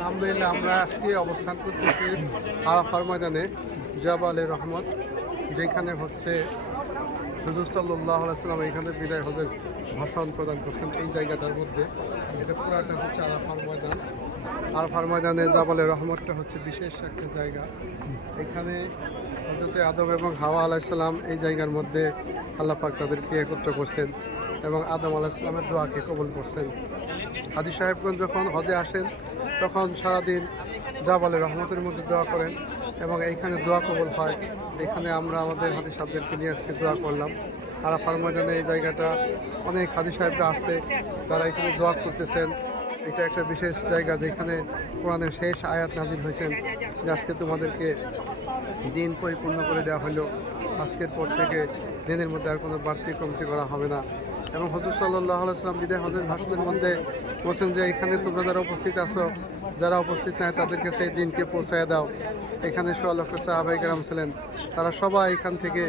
আলহামদুলিল্লাহ আমরা আজকে অবস্থান করতেছি আরাফার ময়দানে জাবালে রহমত, যেখানে হচ্ছে হুজুর সাল্লাল্লাহু আলাইহি সাল্লাম এইখানে বিদায় হজের ভাষণ প্রদান করছেন। এই জায়গাটার মধ্যে এটা পুরাটা হচ্ছে আরাফার ময়দান। আরাফার ময়দানে জাবালে রহমতটা হচ্ছে বিশেষ একটা জায়গা। এখানে হযরত আদম এবং হাওয়া আলাইহিস সালাম এই জায়গার মধ্যে আল্লাহ পাক তাদেরকে একত্র করছেন এবং আদম আলাইহিস সালামের দোয়াকে কবুল করছেন। হাজী সাহেবগঞ্জ যখন হজে আসেন তখন সারাদিন জাবালে রহমতের মধ্যে দোয়া করেন এবং এইখানে দোয়া কবুল হয়। এখানে আমরা আমাদের হাজী সাহেবদেরকে নিয়ে আজকে দোয়া করলাম। আরাফার ময়দানে এই জায়গাটা অনেক হাজী সাহেবরা আসছে, তারা এখানে দোয়া করতেছেন। এটা একটা বিশেষ জায়গা যেখানে কোরআনের শেষ আয়াত নাজিল হয়েছেন যে আজকে তোমাদেরকে দিন পরিপূর্ণ করে দেওয়া হলো, আজকের পর থেকে দিনের মধ্যে আর কোনো বাড়তি কমতি করা হবে না। এবং হুজুর সাল্লাল্লাহু আলাইহি সাল্লাম বিদায় হজের ভাষণের মধ্যে বলছেন যে এখানে তোমরা যারা উপস্থিত আছো, যারা উপস্থিত নাই তাদেরকে সেই দিনকে পৌঁছায় দাও। এখানে ১৬ লক্ষ সাহাবায়ে কেরাম ছিলেন, তারা সবাই এখান থেকে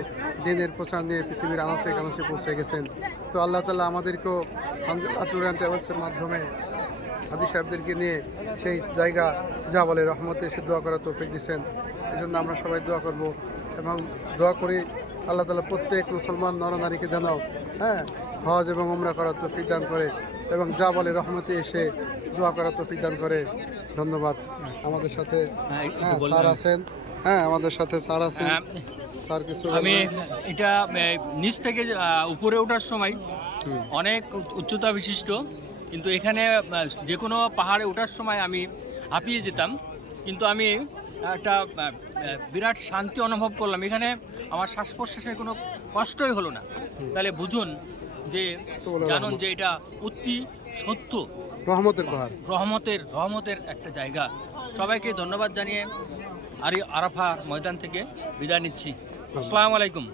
দিনের প্রচার নিয়ে পৃথিবীর আনাচে কানাচে পৌঁছে গেছেন। তো আল্লাহ তাআলা আমাদেরকেও আলহামদুলিল্লাহ ট্যুর অ্যান্ড ট্রাভেলসের মাধ্যমে হাজী সাহেবদেরকে নিয়ে সেই জায়গা জাবালে রহমতে এসে দোয়া করার তৌফিক দিচ্ছেন। এই জন্য আমরা সবাই দোয়া করব এবং দোয়া করি আল্লাহ তাআলা প্রত্যেক মুসলমান নরনারীকে জানাও হজ এবং উমরা করার তৌফিক দান করে এবং জাবালে রহমতে এসে দোয়া করার তৌফিক দান করে। ধন্যবাদ। আমাদের সাথে স্যার আছেন, আমাদের সাথে স্যার আছেন। স্যার কিছু আমি এটা নিচ থেকে উপরে ওঠার সময় অনেক উচ্চতা বিশিষ্ট, কিন্তু এখানে যে কোনো পাহাড়ে ওঠার সময় আমি হাঁপিয়ে যেতাম, কিন্তু আমি একটা বিরাট শান্তি অনুভব করলাম। এখানে আমার শ্বাস প্রশ্বাসের কোনো কষ্টই হলো না। তাহলে বুঝুন যে জানুন যে এটা অতি সত্য রহমতের পাহাড়, রহমতের একটা জায়গা। সবাইকে ধন্যবাদ জানিয়ে আরাফার ময়দান থেকে বিদায় নিচ্ছি। আসসালামু আলাইকুম।